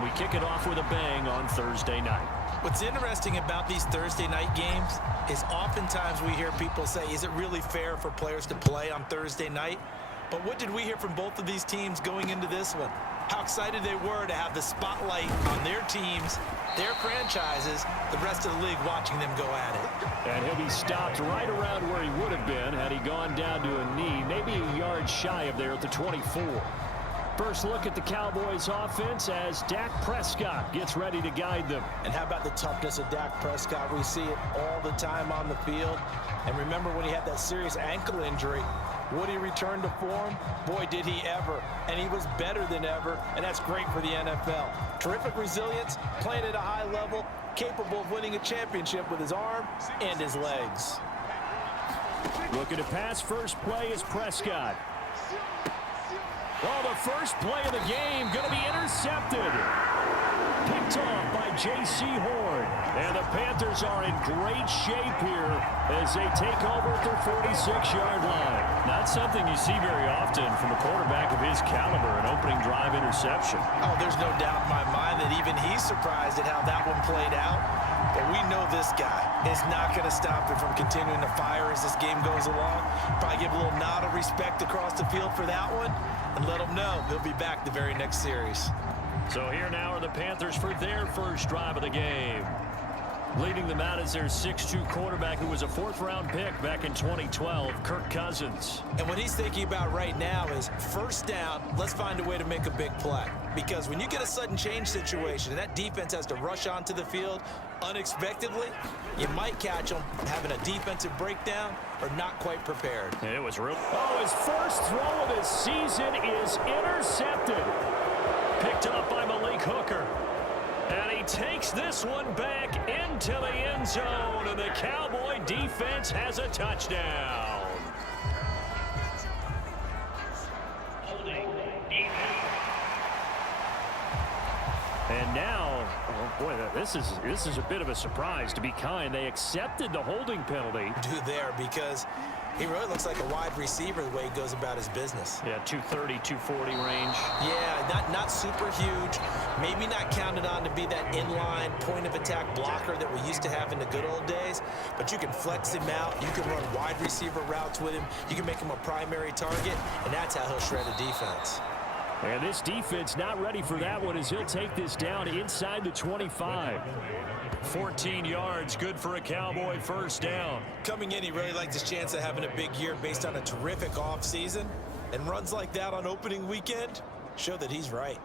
and we kick it off with a bang on Thursday night. What's interesting about these Thursday night games is oftentimes we hear people say, is it really fair for players to play on Thursday night? But what did we hear from both of these teams going into this one? How excited they were to have the spotlight on their teams, their franchises, the rest of the league watching them go at it. And he'll be stopped right around where he would have been had he gone down to a knee, maybe a yard shy of there at the 24. First look at the Cowboys offense as Dak Prescott gets ready to guide them. And how about the toughness of Dak Prescott? We see it all the time on the field. And remember when he had that serious ankle injury, would he return to form? Boy, did he ever. And he was better than ever, and that's great for the NFL. Terrific resilience, playing at a high level, capable of winning a championship with his arm and his legs. Looking to pass, first play is Prescott. Oh, the first play of the game going to be intercepted. Picked off by J.C. Horn. And the Panthers are in great shape here as they take over at their 46-yard line. Not something you see very often from a quarterback of his caliber, an opening drive interception. Oh, there's no doubt in my mind that even he's surprised at how that one played out. But we know this guy is not going to stop him from continuing to fire as this game goes along. Probably give a little nod of respect across the field for that one and let him know he'll be back the very next series. So here now are the Panthers for their first drive of the game. Leading them out is their 6'2 quarterback who was a fourth-round pick back in 2012, Kirk Cousins. And what he's thinking about right now is first down, let's find a way to make a big play. Because when you get a sudden change situation and that defense has to rush onto the field unexpectedly, you might catch them having a defensive breakdown or not quite prepared. It was real. Oh, his first throw of the season is intercepted. Picked up by Malik Hooker. And he takes this one back into the end zone, and the Cowboy defense has a touchdown. And now, oh boy, this is a bit of a surprise, to be kind. They accepted the holding penalty. There, because he really looks like a wide receiver the way he goes about his business. Yeah, 230, 240 range. Yeah, not super huge. Maybe not counted on to be that inline point-of-attack blocker that we used to have in the good old days. But you can flex him out. You can run wide receiver routes with him. You can make him a primary target, and that's how he'll shred a defense. And this defense not ready for that one as he'll take this down inside the 25. 14 yards, good for a Cowboy first down. Coming in, he really likes his chance of having a big year based on a terrific offseason. And runs like that on opening weekend show that he's right.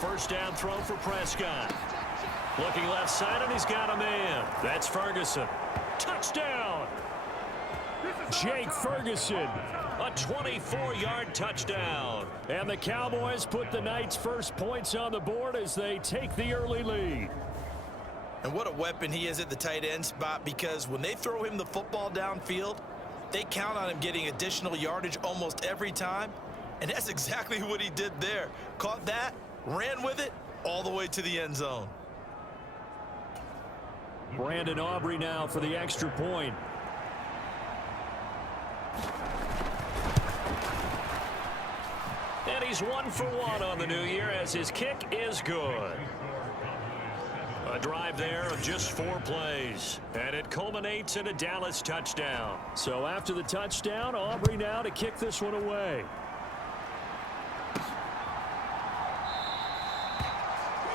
First down throw for Prescott. Looking left side, and he's got a man. That's Ferguson. Touchdown! Jake Ferguson, a 24-yard touchdown. And the Cowboys put the night's first points on the board as they take the early lead. And what a weapon he is at the tight end spot, because when they throw him the football downfield, they count on him getting additional yardage almost every time. And that's exactly what he did there. Caught that, ran with it all the way to the end zone. Brandon Aubrey now for the extra point. And he's 1 for 1 on the new year as his kick is good. A drive there of just 4 plays. And it culminates in a Dallas touchdown. So after the touchdown, Aubrey now to kick this one away.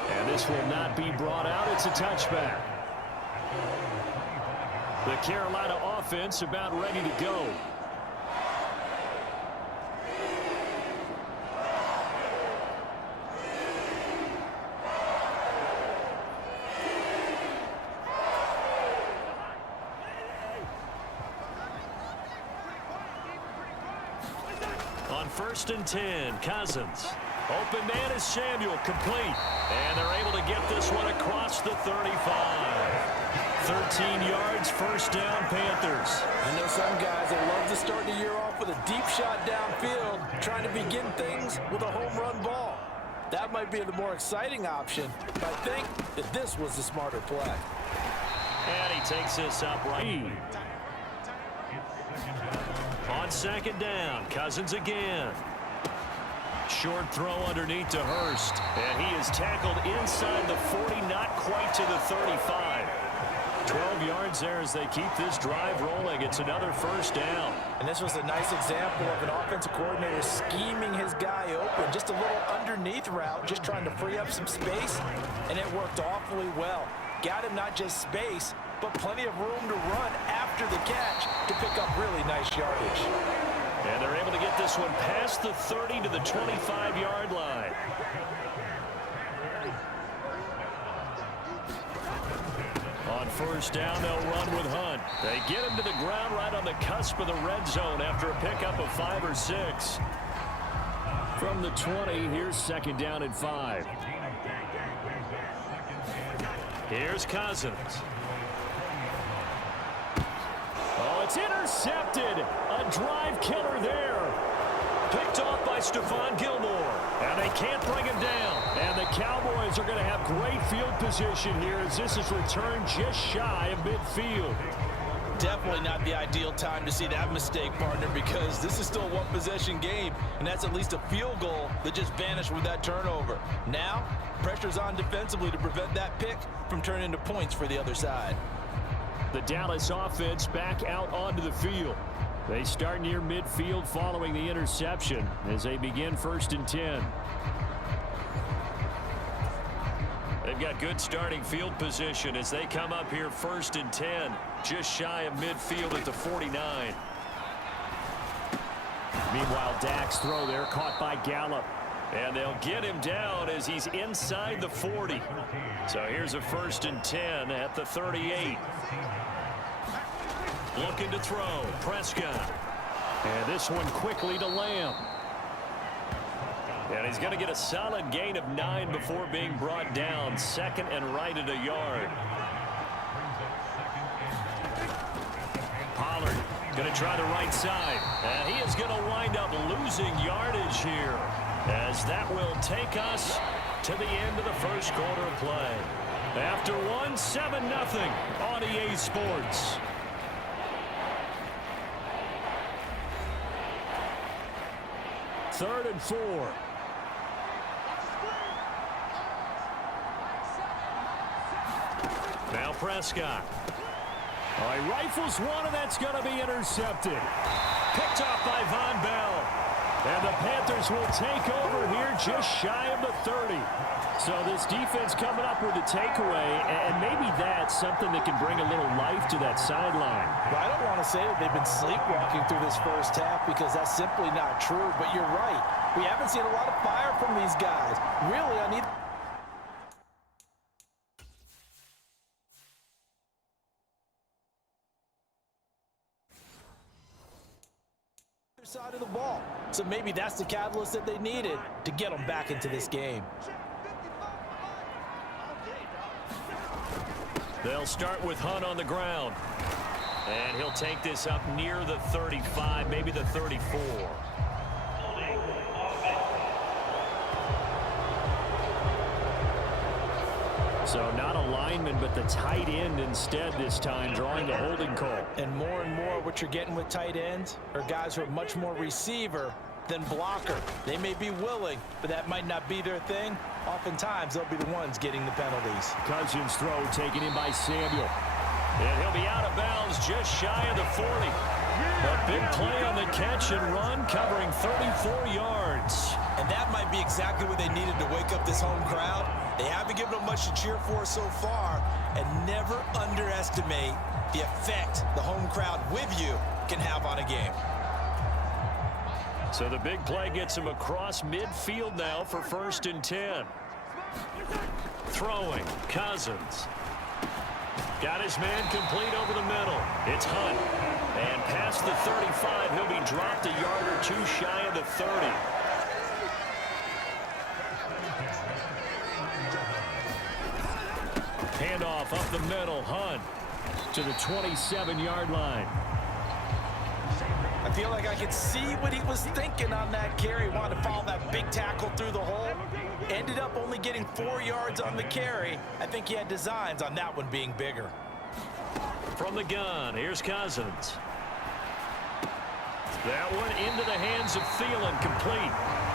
And this will not be brought out. It's a touchback. The Carolina offense about ready to go. On 1st and 10, Cousins. Open man is Samuel, complete. And they're able to get this one across the 35. 13 yards, first down, Panthers. I know some guys that love to start the year off with a deep shot downfield, trying to begin things with a home run ball. That might be the more exciting option, but I think that this was the smarter play. And he takes this up right. On second down, Cousins again. Short throw underneath to Hurst. And he is tackled inside the 40, not quite to the 35. 12 yards there as they keep this drive rolling. It's another first down. And this was a nice example of an offensive coordinator scheming his guy open. Just a little underneath route, just trying to free up some space, and it worked awfully well. Got him not just space, but plenty of room to run after the catch to pick up really nice yardage. And they're able to get this one past the 30 to the 25-yard line. On first down, they'll run with Hunt. They get him to the ground right on the cusp of the red zone after a pickup of 5 or 6. From the 20, here's second down and 5. Here's Cousins. Oh, it's intercepted. A drive killer there. Picked off by Stephon Gilmore. And they can't bring him down. And the Cowboys are going to have great field position here as this is returned just shy of midfield. Definitely not the ideal time to see that mistake, partner, because this is still a one-possession game, and that's at least a field goal that just vanished with that turnover. Now, pressure's on defensively to prevent that pick from turning into points for the other side. The Dallas offense back out onto the field. They start near midfield following the interception as they begin first and 10. They've got good starting field position as they come up here first and 10, just shy of midfield at the 49. Meanwhile, Dak's throw there caught by Gallup. And they'll get him down as he's inside the 40. So here's a first and 10 at the 38. Looking to throw, Prescott. And this one quickly to Lamb. And he's going to get a solid gain of 9 before being brought down. Second and right at a yard. Pollard going to try the right side. And he is going to wind up losing yardage here, as that will take us to the end of the first quarter of play. After one, 7-0 on EA Sports. Third and 4. Now Prescott. He rifles one, and that's going to be intercepted. Picked off by Von Bell. And the Panthers will take over here just shy of the 30. So this defense coming up with a takeaway, and maybe that's something that can bring a little life to that sideline. Well, I don't want to say that they've been sleepwalking through this first half, because that's simply not true. But you're right. We haven't seen a lot of fire from these guys. Really, I need... side of the ball. So maybe that's the catalyst that they needed to get them back into this game. They'll start with Hunt on the ground. And he'll take this up near the 35, maybe the 34. So not a lineman, but the tight end instead this time, drawing the holding call. And more what you're getting with tight ends are guys who are much more receiver than blocker. They may be willing, but that might not be their thing. Oftentimes, they'll be the ones getting the penalties. Cousins' throw taken in by Samuel. And he'll be out of bounds just shy of the 40. A big play on the catch and run, covering 34 yards. And that might be exactly what they needed to wake up this home crowd. They haven't given them much to cheer for so far, and never underestimate the effect the home crowd with you can have on a game. So the big play gets him across midfield now for first and 10. Throwing, Cousins. Got his man complete over the middle. It's Hunt. And past the 35, he'll be dropped a yard or two shy of the 30. Handoff up the middle. Hunt to the 27-yard line. I feel like I could see what he was thinking on that carry. Wanted to follow that big tackle through the hole. Ended up only getting 4 yards on the carry. I think he had designs on that one being bigger. From the gun, here's Cousins. That one into the hands of Thielen, complete.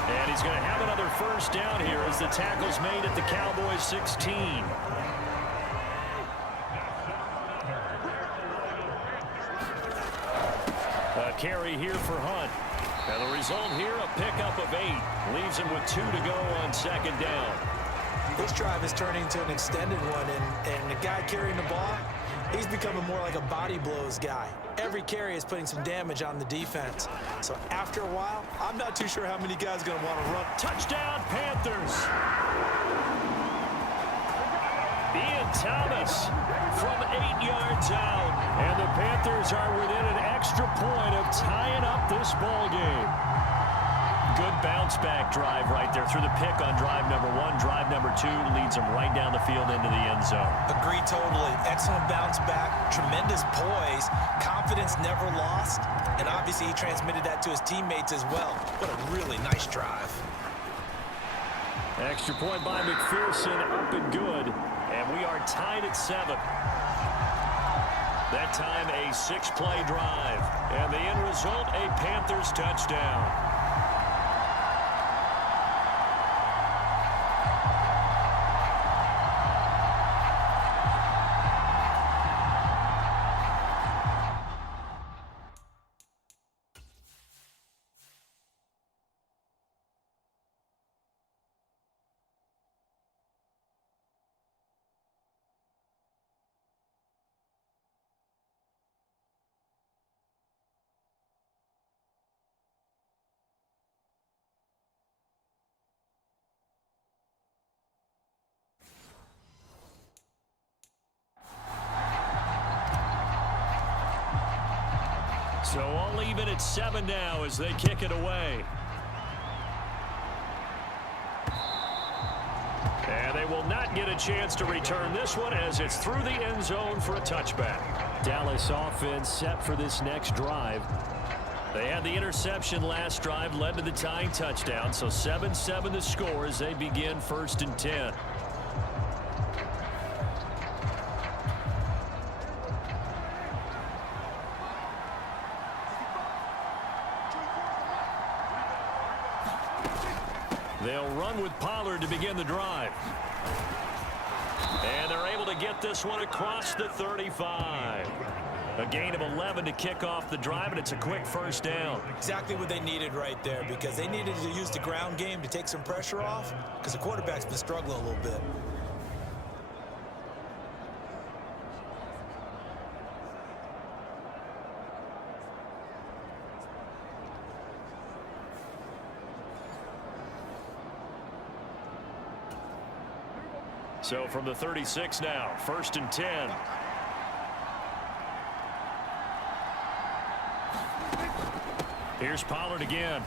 And he's going to have another first down here as the tackle's made at the Cowboys 16. A carry here for Hunt. And the result here, a pickup of 8. Leaves him with 2 to go on second down. This drive is turning into an extended one, and the guy carrying the ball, he's becoming more like a body blows guy. Every carry is putting some damage on the defense. So after a while, I'm not too sure how many guys are going to want to run. Touchdown, Panthers. Ian Thomas from 8 yards out. And the Panthers are within an extra point of tying up this ball game. Good bounce-back drive right there through the pick on drive number 1. Drive number 2 leads them right down the field into the end zone. Agree totally. Excellent bounce back. Tremendous poise. Confidence never lost. And obviously he transmitted that to his teammates as well. What a really nice drive. Extra point by McPherson, up and good. And we are tied at 7. That time a 6-play drive. And the end result, a Panthers touchdown. So all even at 7 now as they kick it away. And they will not get a chance to return this one as it's through the end zone for a touchback. Dallas offense set for this next drive. They had the interception last drive, led to the tying touchdown. So 7-7 the score as they begin 1st and 10. They'll run with Pollard to begin the drive. And they're able to get this one across the 35. A gain of 11 to kick off the drive, and it's a quick first down. Exactly what they needed right there, because they needed to use the ground game to take some pressure off, because the quarterback's been struggling a little bit. So from the 36 now, 1st and 10. Here's Pollard again.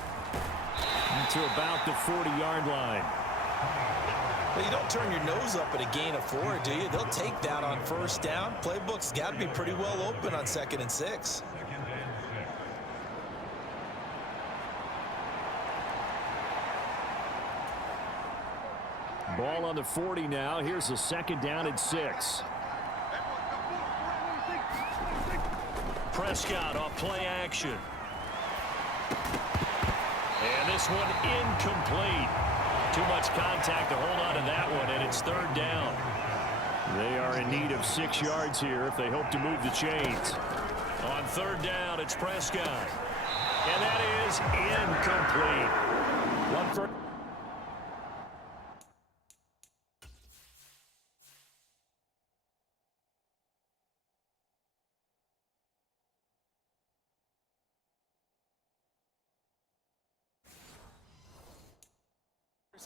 To about the 40-yard line. Well, you don't turn your nose up at a gain of 4, do you? They'll take that on first down. Playbook's got to be pretty well open on 2nd and 6. Ball on the 40 now. Here's a 2nd down and 6. Prescott off play action. And this one incomplete. Too much contact to hold on to that one, and it's 3rd down. They are in need of 6 yards here if they hope to move the chains. On 3rd down, it's Prescott. And that is incomplete. One for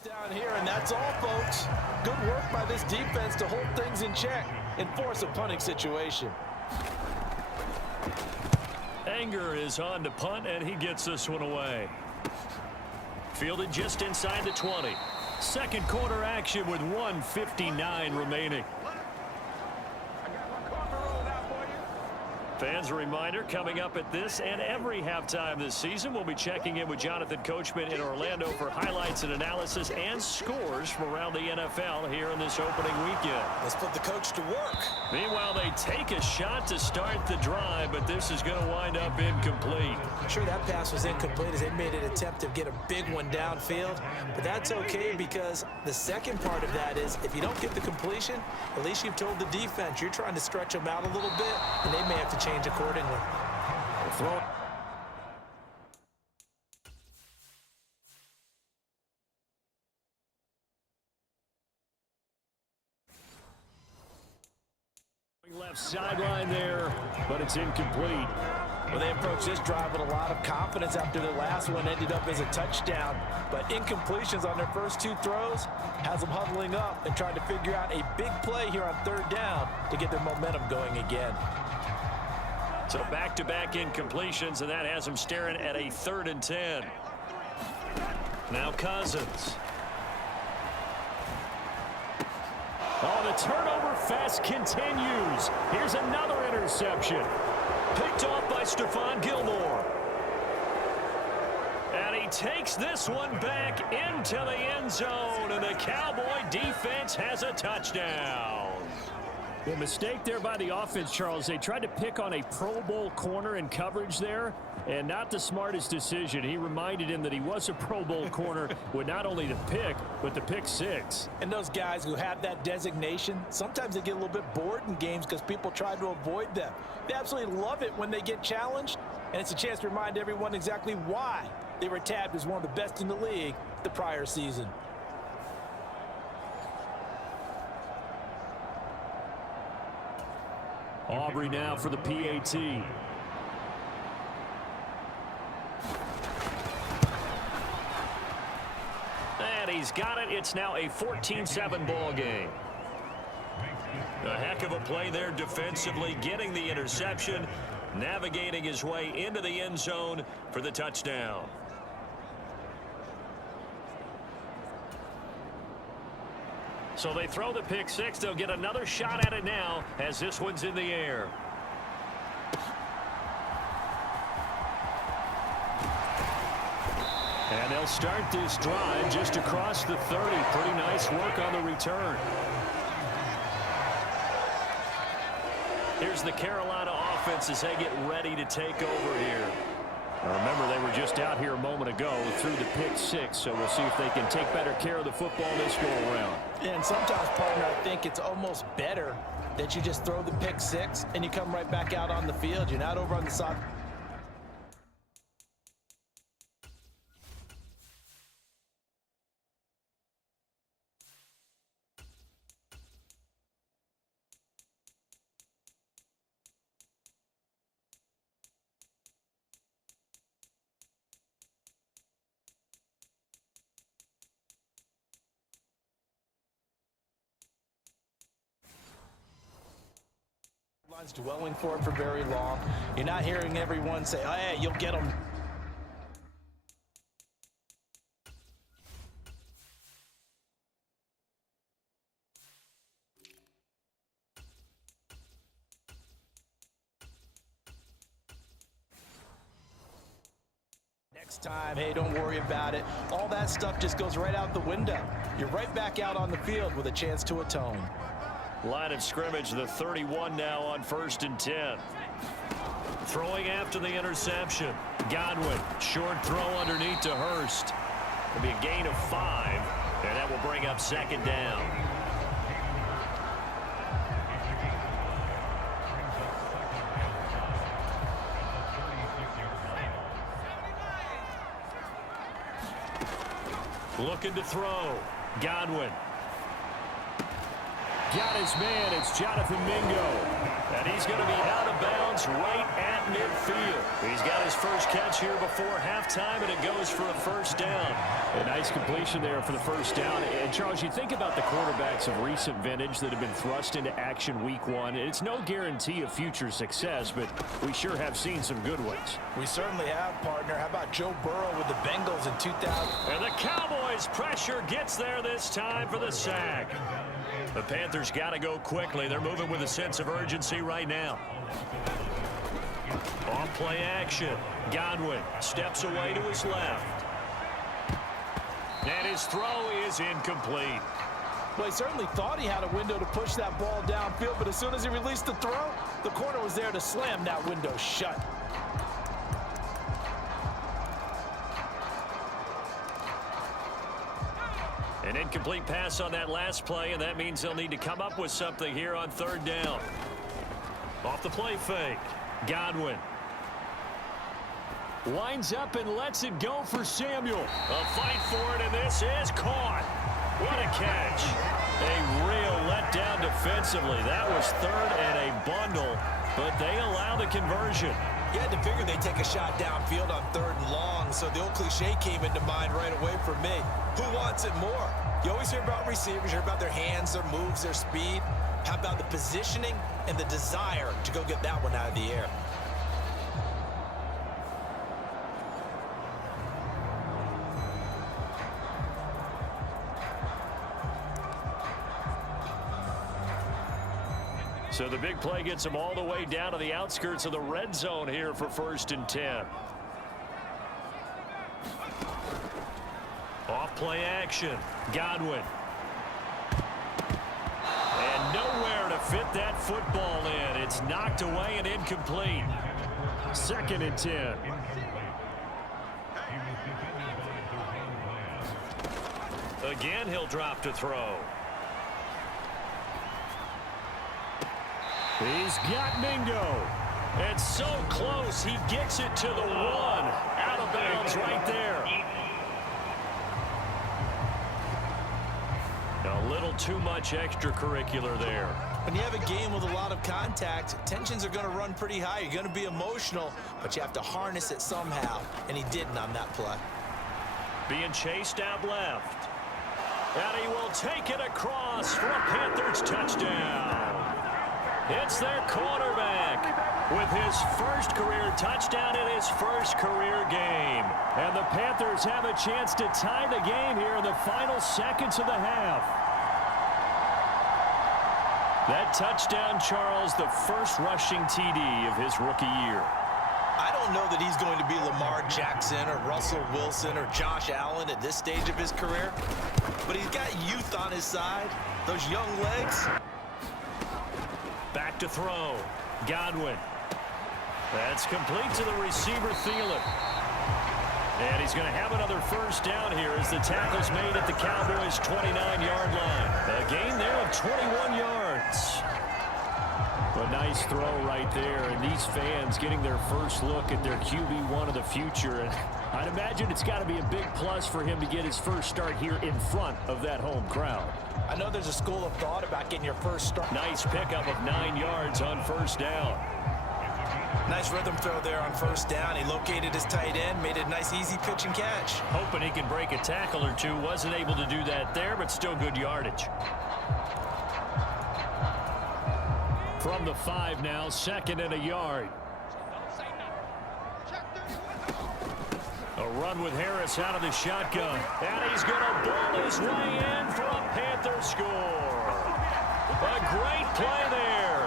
down here, and that's all, folks. Good work by this defense to hold things in check and force a punting situation. Anger is on to punt, and he gets this one away. Fielded just inside the 20. Second quarter action with 1:59 remaining. Fans, a reminder, coming up at this and every halftime this season, we'll be checking in with Jonathan Coachman in Orlando for highlights and analysis and scores from around the NFL here in this opening weekend. Let's put the coach to work. Meanwhile, they take a shot to start the drive, but this is going to wind up incomplete. I'm sure that pass was incomplete as they made an attempt to get a big one downfield, but that's okay because the second part of that is if you don't get the completion, at least you've told the defense you're trying to stretch them out a little bit, and they may have to change accordingly. Throw. Left sideline there, but it's incomplete. Well, they approached this drive with a lot of confidence after the last one ended up as a touchdown. But incompletions on their first two throws has them huddling up and trying to figure out a big play here on third down to get their momentum going again. So back-to-back incompletions, and that has them staring at a 3rd and 10. Now Cousins. Oh, the turnover fest continues. Here's another interception. Picked off by Stephon Gilmore. And he takes this one back into the end zone, and the Cowboy defense has a touchdown. The mistake there by the offense, Charles. They tried to pick on a Pro Bowl corner in coverage there, and not the smartest decision. He reminded him that he was a Pro Bowl corner with not only the pick, but the pick 6. And those guys who have that designation, sometimes they get a little bit bored in games because people try to avoid them. They absolutely love it when they get challenged, and it's a chance to remind everyone exactly why they were tabbed as one of the best in the league the prior season. Aubrey now for the PAT. And he's got it. It's now a 14-7 ball game. A heck of a play there defensively, getting the interception, navigating his way into the end zone for the touchdown. So they throw the pick 6. They'll get another shot at it now as this one's in the air. And they'll start this drive just across the 30. Pretty nice work on the return. Here's the Carolina offense as they get ready to take over here. Now remember, they were just out here a moment ago through the pick 6, so we'll see if they can take better care of the football this go-around. And sometimes, partner, I think it's almost better that you just throw the pick 6 and you come right back out on the field. You're not over on the side. Dwelling for it for very long. You're not hearing everyone say, oh, hey, you'll get them. Next time, hey, don't worry about it. All that stuff just goes right out the window. You're right back out on the field with a chance to atone. Line of scrimmage, the 31 now on 1st and 10. Throwing after the interception. Godwin, short throw underneath to Hurst. It'll be a gain of 5, and that will bring up 2nd down. Looking to throw. Godwin. Got his man. It's Jonathan Mingo. And he's going to be out of bounds right at midfield. He's got his first catch here before halftime, and it goes for a 1st down. A nice completion there for the 1st down. And, Charles, you think about the quarterbacks of recent vintage that have been thrust into action week 1. It's no guarantee of future success, but we sure have seen some good ones. We certainly have, partner. How about Joe Burrow with the Bengals in 2000? And the Cowboys pressure gets there this time for the sack. The Panthers got to go quickly. They're moving with a sense of urgency right now. Off play action. Godwin steps away to his left. And his throw is incomplete. Well, he certainly thought he had a window to push that ball downfield, but as soon as he released the throw, the corner was there to slam that window shut. An incomplete pass on that last play, and that means they'll need to come up with something here on third down. Off the play fake. Godwin winds up and lets it go for Samuel. A fight for it, and this is caught. What a catch. A real letdown defensively. That was third and a bundle, but they allow the conversion. You had to figure they'd take a shot downfield on third and long, so the old cliche came into mind right away for me. Who wants it more? You always hear about receivers, you hear about their hands, their moves, their speed. How about the positioning and the desire to go get that one out of the air? So the big play gets him all the way down to the outskirts of the red zone here for 1st and 10. Off play action. Godwin. And nowhere to fit that football in. It's knocked away and incomplete. 2nd and 10. Again, he'll drop to throw. He's got Mingo. It's so close. He gets it to the 1. Out of bounds right there. A little too much extracurricular there. When you have a game with a lot of contact, tensions are going to run pretty high. You're going to be emotional, but you have to harness it somehow, and he didn't on that play. Being chased out left. And he will take it across for a Panthers touchdown. It's their quarterback with his first career touchdown in his first career game. And the Panthers have a chance to tie the game here in the final seconds of the half. That touchdown, Charles, the first rushing TD of his rookie year. I don't know that he's going to be Lamar Jackson or Russell Wilson or Josh Allen at this stage of his career, but he's got youth on his side, those young legs. Back to throw. Godwin. That's complete to the receiver, Thielen. And he's going to have another first down here as the tackle's made at the Cowboys' 29-yard line. A gain there of 21 yards. A nice throw right there, and these fans getting their first look at their QB1 of the future. And I'd imagine it's got to be a big plus for him to get his first start here in front of that home crowd. I know there's a school of thought about getting your first start. Nice pickup of 9 yards on first down. Nice rhythm throw there on first down. He located his tight end, made a nice easy pitch and catch. Hoping he can break a tackle or two. Wasn't able to do that there, but still good yardage. From the 5 now, 2nd and a yard. A run with Harris out of the shotgun. And he's going to ball his way in for a Panther score. A great play there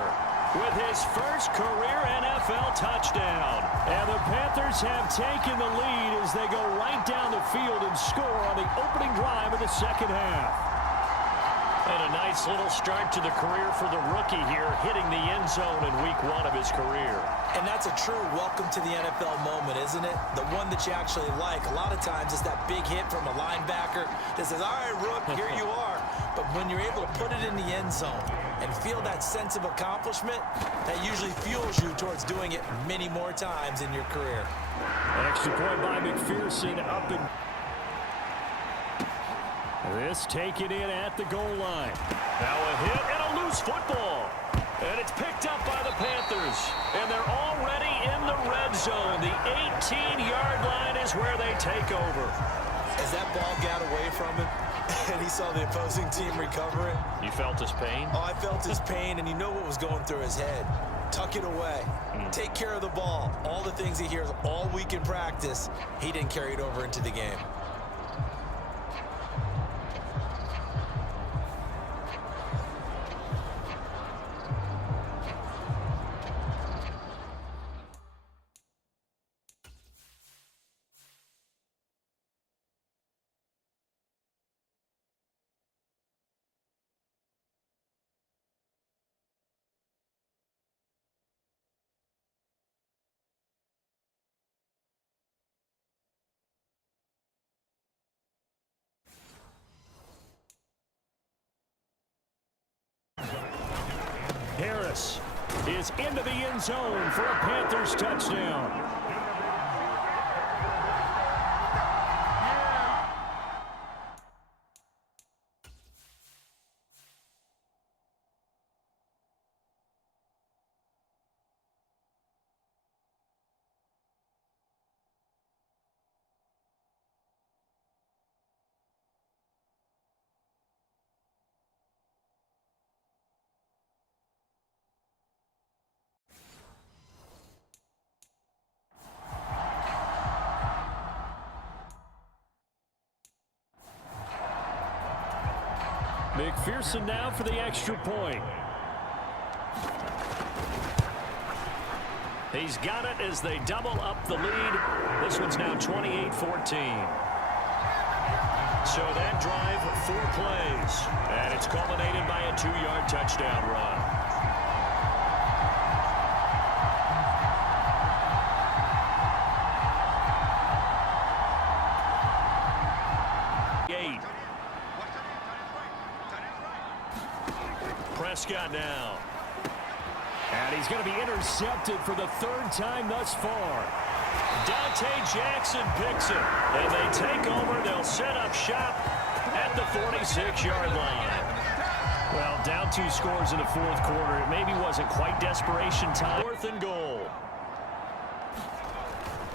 with his first career NFL touchdown. And the Panthers have taken the lead as they go right down the field and score on the opening drive of the second half. And a nice little start to the career for the rookie here, hitting the end zone in week 1 of his career. And that's a true welcome to the NFL moment, isn't it? The one that you actually like. A lot of times it's that big hit from a linebacker that says, all right, Rook, here you are. But when you're able to put it in the end zone and feel that sense of accomplishment, that usually fuels you towards doing it many more times in your career. Extra point by McPherson up and... This taken in at the goal line. Now a hit and a loose football. And it's picked up by the Panthers. And they're already in the red zone. The 18-yard line is where they take over. As that ball got away from him, and he saw the opposing team recover it. You felt his pain? Oh, I felt his pain, and you know what was going through his head. Tuck it away. Take care of the ball. All the things he hears all week in practice, he didn't carry it over into the game. pass is into the end zone for a Panthers touchdown. McPherson now for the extra point. He's got it as they double up the lead. This one's now 28-14. So that drive, 4 plays. And it's culminated by a 2-yard touchdown run. Prescott now. And he's going to be intercepted for the 3rd time thus far. Dante Jackson picks it. And they take over. They'll set up shop at the 46-yard line. Well, down 2 scores in the 4th quarter. It maybe wasn't quite desperation time. 4th and goal.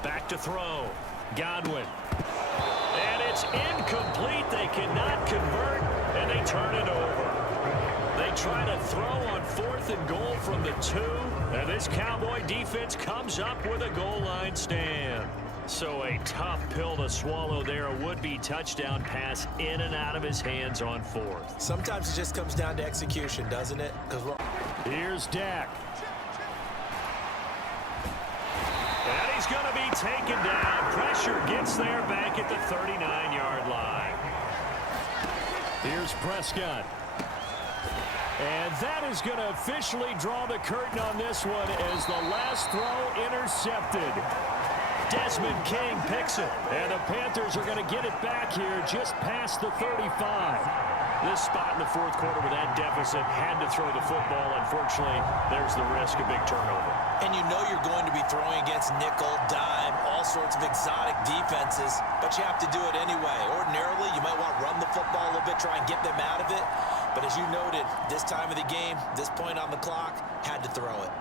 Back to throw. Godwin. And it's incomplete. They cannot convert, and they turn it over. They try to throw on 4th and goal from the 2, and this Cowboy defense comes up with a goal line stand. So a tough pill to swallow there. A would-be touchdown pass in and out of his hands on 4th. Sometimes it just comes down to execution, doesn't it? Here's Dak. And he's going to be taken down. Pressure gets there back at the 39-yard line. Here's Prescott. And that is going to officially draw the curtain on this one as the last throw intercepted. Desmond King picks it, and the Panthers are going to get it back here just past the 35. This spot in the 4th quarter with that deficit had to throw the football. Unfortunately, there's the risk of big turnover. And you know you're going to be throwing against nickel, dime, all sorts of exotic defenses, but you have to do it anyway. Ordinarily, you might want to run the football a little bit, try and get them out of it. But as you noted, this time of the game, this point on the clock, had to throw it.